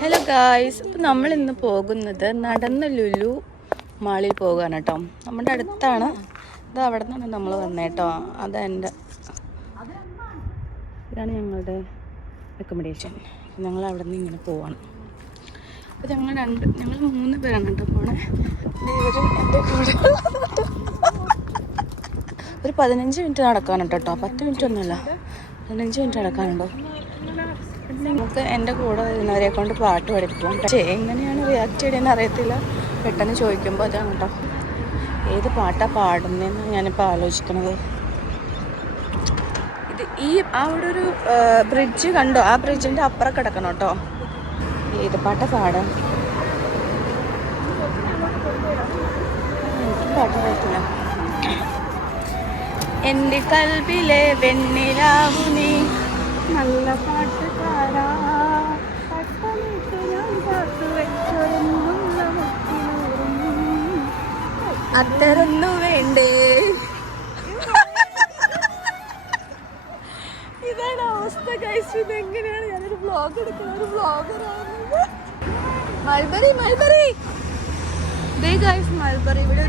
Hello guys, അപ്പോൾ നമ്മൾ ഇന്ന് പോകുന്നത് നടന്ന ലുലു മാളിൽ പോകാൻ കേട്ടോ. നമ്മുടെ അടുത്താണ് ഇത്. അവിടെ നിന്നാണ് നമ്മൾ വന്നേട്ടോ. ഇതാണ് ഞങ്ങളുടെ അക്കോമഡേഷൻ. ഞങ്ങൾ അവിടെ നിന്ന് ഇങ്ങനെ പോവാണ്. അപ്പോൾ ഞങ്ങൾ 3 പേരാണ് കേട്ടോ പോണേ. ഇവരും എൻ്റെ കൂടെ ഒരു 15 മിനിറ്റ് നടക്കാനുണ്ട് കേട്ടോ. 10 മിനിറ്റ് ഒന്നുമല്ല, 15 മിനിറ്റ് നടക്കാനുണ്ടോ. നമുക്ക് എൻ്റെ കൂടെ വരുന്നവരെ കൊണ്ട് പാട്ട് പഠിപ്പിക്കും. പക്ഷേ എങ്ങനെയാണ് റിയാക്ട് ചെയ്യണമെന്ന് അറിയത്തില്ല. പെട്ടെന്ന് ചോദിക്കുമ്പോൾ അതാണ് കേട്ടോ, ഏത് പാട്ടാണ് പാടുന്നതെന്ന് ഞാനിപ്പോൾ ആലോചിക്കണത്. അവിടെ ഒരു ബ്രിഡ്ജ് കണ്ടോ? ആ ബ്രിഡ്ജിൻ്റെ അപ്പുറം കിടക്കണം കേട്ടോ. ഏത് പാട്ടാണ് പാടാൻ? എനിക്ക് പാട്ട് അറിയത്തില്ല. എൻ്റെ കൽബിലെ വെണ്ണിലാവു നീ നല്ല പാട്ടുകാരാ, അത്തരൊന്നു വേണ്ടേ. ഇതാണ് അവസ്ഥ ഗൈസ്. ഇതെങ്ങനെയാണ് ഞാനൊരു വ്ളോഗ് എടുക്കുന്നത്? ഒരു വ്ളോഗറാണ്. മൾബറി ദേ ഗൈസ്, മൾബറി. ഇവിടെ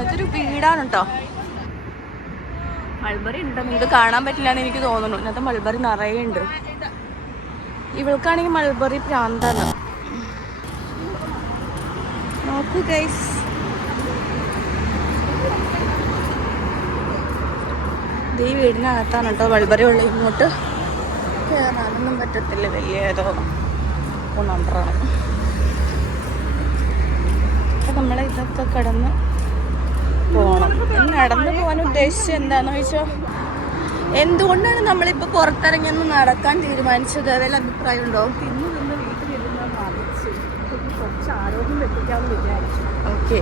ഇതൊരു വീടാണ് കേട്ടോ. മൾബറി ഉണ്ട്, നിങ്ങൾക്ക് കാണാൻ പറ്റില്ല എന്ന് എനിക്ക് തോന്നുന്നു. ഇന്നത്തെ മൾബറി നിറയെ ഉണ്ട്. ഇവൾക്കാണെങ്കിൽ മൾബറി പ്രാന്താണ്. നോക്കൂ ഗൈസ്, ഈ വീടിനകത്താണ് കേട്ടോ മൾബറി ഉള്ളത്. ഇങ്ങോട്ട് കയറാനൊന്നും പറ്റത്തില്ല, വലിയ ഏതോ കൊണ്ടാണ്. അപ്പം നമ്മളെ ഇതൊക്കെ കടന്ന് പോകണം. നടന്നു പോകാൻ ഉദ്ദേശിച്ചത് എന്താണെന്ന് ചോദിച്ചാൽ, എന്തുകൊണ്ടാണ് നമ്മളിപ്പോൾ പുറത്തിറങ്ങിയൊന്ന് നടക്കാൻ തീരുമാനിച്ചത്? വല്ല അഭിപ്രായം ഉണ്ടോ? ഓക്കെ,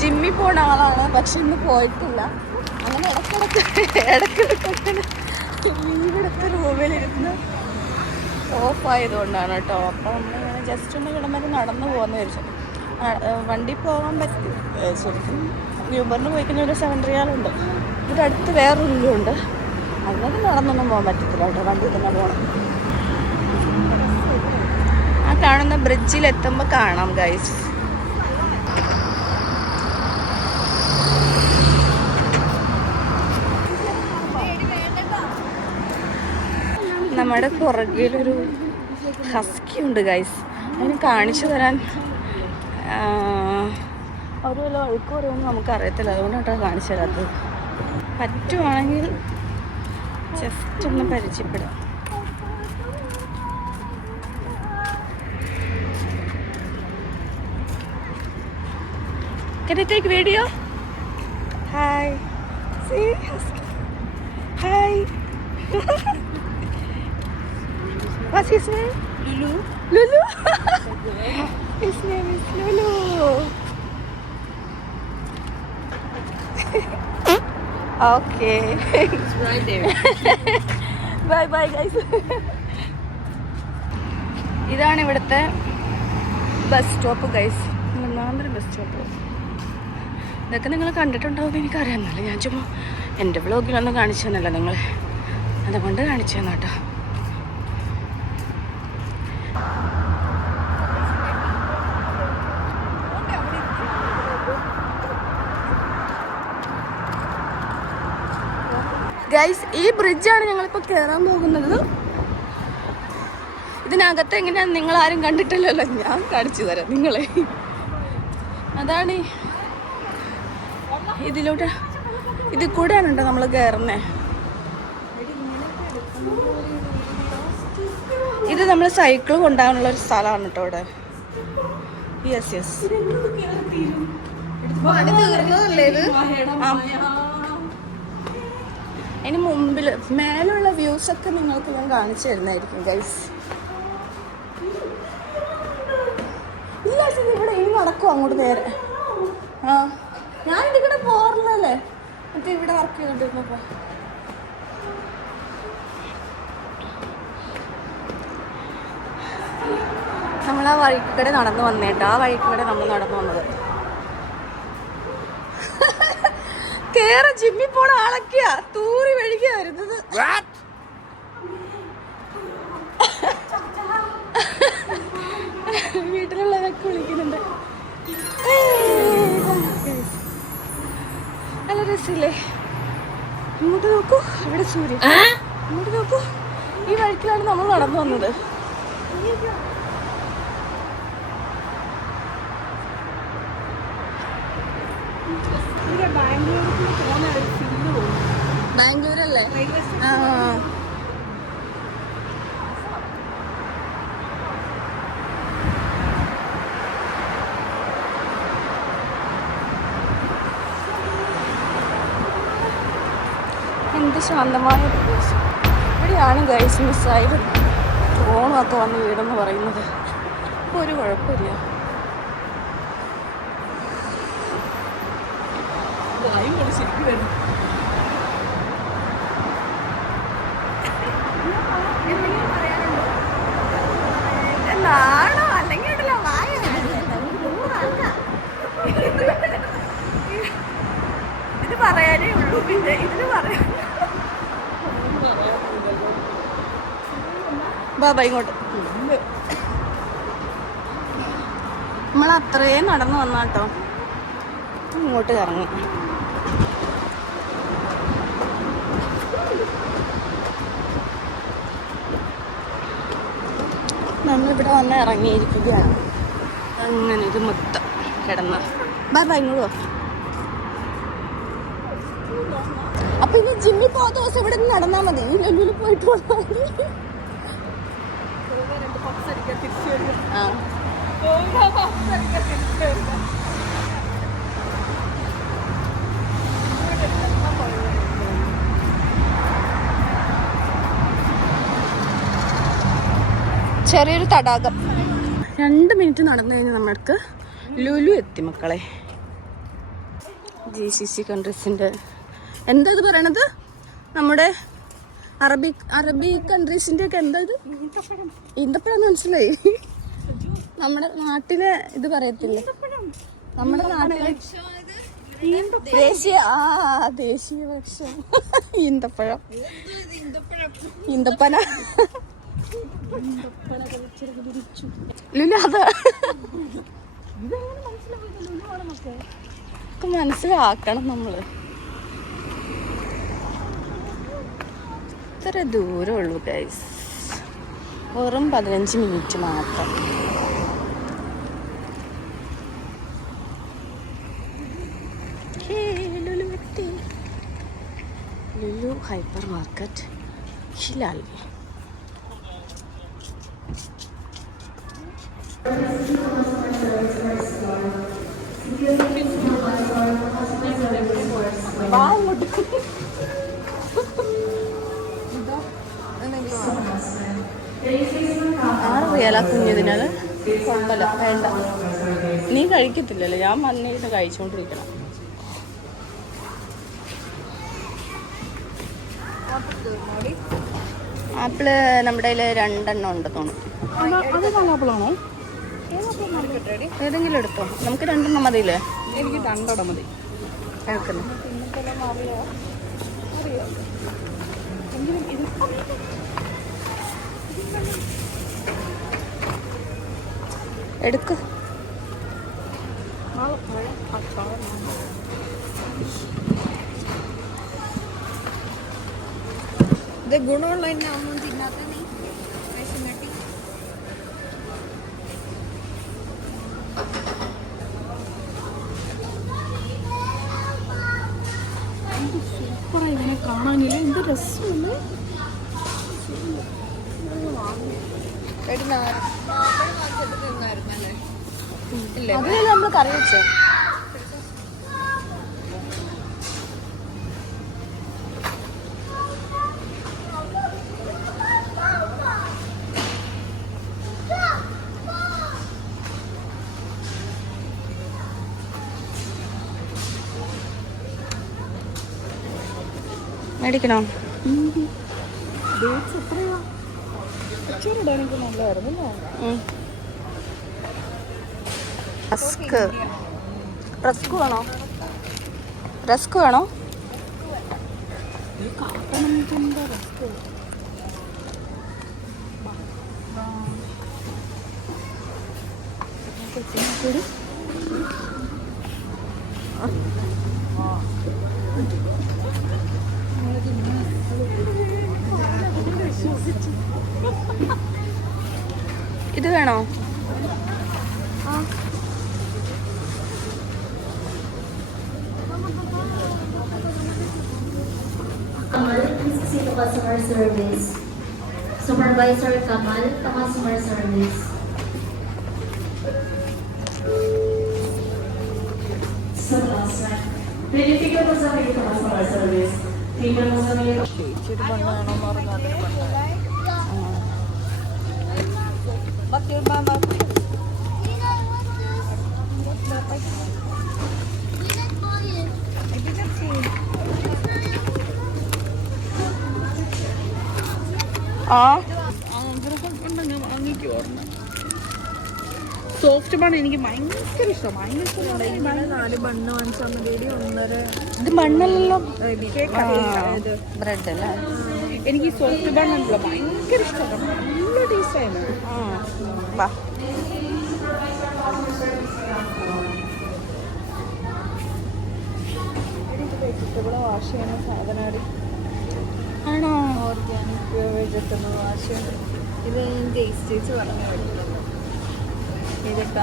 ജിമ്മിൽ പോണ ആളാണ്, പക്ഷെ ഇന്ന് പോയിട്ടില്ല. അങ്ങനെ ഇടയ്ക്കിടയ്ക്ക് ലീവെടുത്ത് റൂമിലിരുന്ന് ഓഫായതുകൊണ്ടാണ് കേട്ടോ. അപ്പോൾ നമ്മളിങ്ങനെ ജസ്റ്റ് ഒന്ന് കിടന്നൊരു നടന്നു പോകുന്ന വിചാരിച്ചത്. വണ്ടി പോകാൻ പറ്റും ശരിക്കും. യൂബറിന് പോയി കഴിഞ്ഞാൽ ഒരു 7 റിയാലുണ്ട്. ഇവിടെ അടുത്ത് വേറൊരു ലുലുണ്ട്. അങ്ങനെ നടന്നൊന്നും പോകാൻ പറ്റത്തില്ല കേട്ടോ, വണ്ടി തന്നെ പോകണം. ആ കാണുന്ന ബ്രിഡ്ജിലെത്തുമ്പോൾ കാണാം ഗൈസ്. നമ്മുടെ പുറകിലൊരു ഹസ്കി ഉണ്ട് ഗൈസ്. അതിന് കാണിച്ചു തരാൻ ഒരു വല്ല ഒഴുക്ക് പറയുമെന്ന് നമുക്കറിയത്തില്ല. അതുകൊണ്ടാണ് കാണിച്ചു തരാത്തത്. പറ്റുവാണെങ്കിൽ ജസ്റ്റ് ഒന്ന് പരിചയപ്പെടാം. Can I take video? Hi. See? Hi. What's his name? Lulu. His name is Lulu. Okay. It's right there. Bye guys. ഇതാണ് ഇവിടുത്തെ ബസ് സ്റ്റോപ്പ് ഗൈസ്. ഒന്നാമതൊരു ബസ് സ്റ്റോപ്പ്. ഇതൊക്കെ നിങ്ങൾ കണ്ടിട്ടുണ്ടാവും എനിക്കറിയാമെന്നല്ല. ഞാൻ ചുമ്മാ എൻ്റെ വ്ളോഗിലൊന്നും കാണിച്ചു തന്നല്ല നിങ്ങൾ, അതുകൊണ്ട് കാണിച്ചു തന്നു കേട്ടോ. ഗൈസ്, ഈ ബ്രിഡ്ജാണ് ഞങ്ങളിപ്പോൾ കയറാൻ പോകുന്നത്. ഇതിനകത്ത് എങ്ങനെയാണെന്ന് നിങ്ങൾ ആരും കണ്ടിട്ടില്ലല്ലോ. ഞാൻ കാണിച്ചു തരാം നിങ്ങളെ. അതാണ് ഇതിലൂടെ, ഇതിൽ കൂടെയാണ് കേട്ടോ നമ്മൾ കയറുന്നത്. ഇത് നമ്മൾ സൈക്കിൾ കൊണ്ടുപോകാനുള്ള ഒരു സ്ഥലമാണ് കേട്ടോ ഇവിടെ. യെസ് അതിന് മുമ്പിൽ മേലുള്ള വ്യൂസൊക്കെ നിങ്ങൾക്ക് ഞാൻ കാണിച്ചു തരുന്നതായിരിക്കും ഗൈസ്. ഇവിടെ ഇനി നടക്കും അങ്ങോട്ട് നേരെ. ഞാൻ ഇതിവിടെ പോറില്ലല്ലേ, മറ്റേ ഇവിടെ വർക്ക് ചെയ്തോണ്ടിരുന്നപ്പോ. നമ്മൾ ആ വഴിക്കൂടെ നടന്നു വന്നേട്ടോ. ആ വഴിക്കൂടെ നമ്മൾ നടന്നു വന്നത്. കേറ ജിമ്മിൽ പോണ ആളൊക്കെയാ തൂറി വഴിക്കാ വരുന്നത്. സൂര്യൻ. അങ്ങോട്ട് നോക്കൂ, ഈ വഴിക്കിലാണ് നമ്മൾ നടന്നു വന്നത്. ബാംഗ്ലൂരല്ലേ? ആ എന്ത് ശാന്തമായ പ്രദേശം. ഇവിടെയാണ് ഗൈസ് മിസ്സായത് ഫോണൊക്കെ വന്ന് വീടെന്ന് പറയുന്നത്. ഇപ്പോൾ ഒരു കുഴപ്പമില്ല. നാണോ അല്ലെങ്കിൽ ഇത് പറയാനേ ഉള്ളൂ. പിന്നെ ഇതിന് പറയാൻ ബാബാ ഇങ്ങോട്ട്. നമ്മൾ അത്രയും നടന്നു വന്നാട്ടോ. ഇങ്ങോട്ട് ഇറങ്ങി. നമ്മളിവിടെ വന്ന് ഇറങ്ങിയിരിക്കുകയാണ്. അങ്ങനെ ഇത് മൊത്തം കിടന്ന് ബാബാ ഇങ്ങോട്ടോ. അപ്പൊ ഇനി ജിമ്മിൽ പോകുന്ന ദിവസം ഇവിടെ നിന്ന് നടന്നാൽ മതി. ലുലുവിൽ പോയിട്ട് ചെറിയൊരു തടാകം. 2 മിനിറ്റ് നടന്നു കഴിഞ്ഞാൽ നമ്മൾക്ക് ലുലു എത്തി മക്കളെ. GCC കൺട്രീസിൻ്റെ എന്താ ഇത് പറയണത്? നമ്മുടെ അറബി കൺട്രീസിൻ്റെ ഒക്കെ എന്താ ഇത്? ഈന്തപ്പഴം മനസ്സിലായി. നമ്മുടെ നാട്ടിലെ ഇത് പറയത്തില്ലേ, നമ്മുടെ നാട്ടിലെ ദേശീയ വൃക്ഷം ഈന്തപ്പഴം. ഈന്തപ്പന ലുലു അത് മനസ്സിലാക്കണം നമ്മള്. ഇത്ര ദൂരമുള്ളൂ ഗൈസ്. വെറും 15 മിനിറ്റ് മാത്രം. ലുലു എത്തി. Lulu hypermarket Hilal. അറിയാല കുഞ്ഞതിനത് കൊണ്ടല്ല വേണ്ട. നീ കഴിക്കത്തില്ലല്ലോ, ഞാൻ വന്നിട്ട് കഴിച്ചോണ്ടിരിക്കണം. ആപ്പിള് നമ്മുടെ കയ്യിൽ 2 എണ്ണം ഉണ്ട് തോന്നുന്നു. ആപ്പിളാണോ? ഏതെങ്കിലും എടുത്തോ, നമുക്ക് 2 എണ്ണം മതിയില്ലേ? എനിക്ക് 2 എണ്ണം മതി. എടുക്ക്. ഇത് ഗുണമുള്ള ഒന്നും തിന്നാത്ത നീ വിശന്നിട്ട്. സൂപ്പറായി ഇതിനെ കാണാനില്ല. എന്ത് രസമല്ലേ. അത് നമ്മൾ കറി വെച്ചോ. മേടിക്കണോ? റസ്ക് വേണോ? റസ്ക് വേണോ? ഇത് വേണോ? Please see the customer service. Supervisor Kamal, the customer service. Verifica mo sa mga customer service. Tingnan mo sa mga soft bun എനിക്ക് ഭയങ്കര ഇഷ്ടമാണ്. ഇത് ബണ്ണല്ലോ, ബ്രെഡ് അല്ലേ? എനിക്ക് സോഫ്റ്റ് ബൺ ഉണ്ടല്ലോ ഭയങ്കര ഇഷ്ടമാണ്. നല്ല ടേസ്റ്റായിരുന്നു. വെജിറ്റബിൾ വാഷ് ചെയ്യുന്ന സാധനമാണ്. ആണോ? ഓർഗാനിക് വെജിറ്റബിൾ വാഷ് ചെയ്യുന്നത്. ഇത് ഞാൻ ടേസ്റ്റ് പറഞ്ഞു കൊടുക്കുന്നത്. ഇതൊക്കെ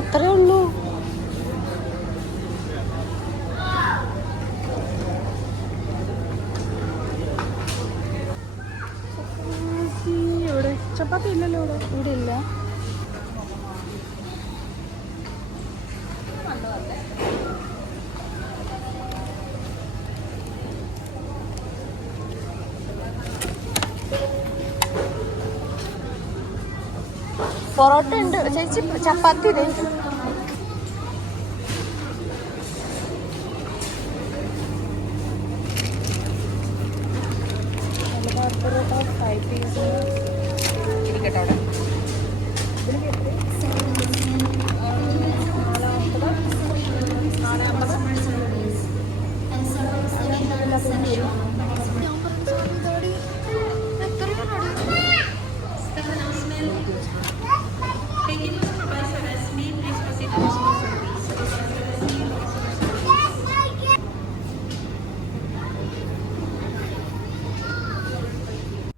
അത്രേ ഉള്ളൂ. ഇവിടെ ചപ്പാത്തി ഇല്ലല്ലോ. ഇവിടെ ഇല്ല. പൊറോട്ട ഉണ്ട് ചേച്ചി, ചപ്പാത്തി ഇതേ. പൊറോട്ട 5 പീസ് ഇരിക്കട്ടെ അവിടെ.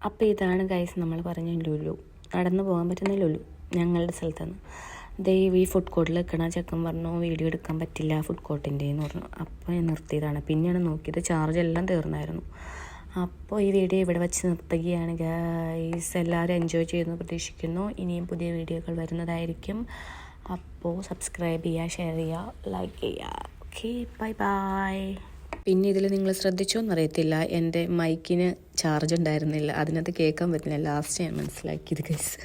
അപ്പോൾ ഇതാണ് ഗൈസ് നമ്മൾ പറഞ്ഞ ലുലു, നടന്നു പോകാൻ പറ്റുന്ന ലുലു ഞങ്ങളുടെ സ്ഥലത്തുനിന്ന്. ദൈവം ഈ ഫുഡ് കോർട്ടിൽ നിൽക്കണ ചെക്കൻ പറഞ്ഞു വീഡിയോ എടുക്കാൻ പറ്റില്ല ഫുഡ് കോർട്ടിൻ്റെ എന്ന് പറഞ്ഞു. അപ്പോൾ ഞാൻ നിർത്തിയതാണ്. പിന്നെയാണ് നോക്കിയത് ചാർജ് എല്ലാം തീർന്നായിരുന്നു. അപ്പോൾ ഈ വീഡിയോ ഇവിടെ വെച്ച് നിർത്തുകയാണ് ഗൈസ്. എല്ലാവരും എൻജോയ് ചെയ്യുന്നു പ്രതീക്ഷിക്കുന്നു. ഇനിയും പുതിയ വീഡിയോകൾ വരുന്നതായിരിക്കും. അപ്പോൾ സബ്സ്ക്രൈബ് ചെയ്യുക, ഷെയർ ചെയ്യുക, ലൈക്ക് ചെയ്യുക. Okay, bye bye. പിന്നെ ഇതിൽ നിങ്ങൾ ശ്രദ്ധിച്ചോന്നറിയത്തില്ല, എൻ്റെ മൈക്കിന് ചാർജ് ഉണ്ടായിരുന്നില്ല, അതിനകത്ത് കേൾക്കാൻ പറ്റില്ല. ലാസ്റ്റ് ഞാൻ മനസ്സിലാക്കിയത് ഗൈസ്.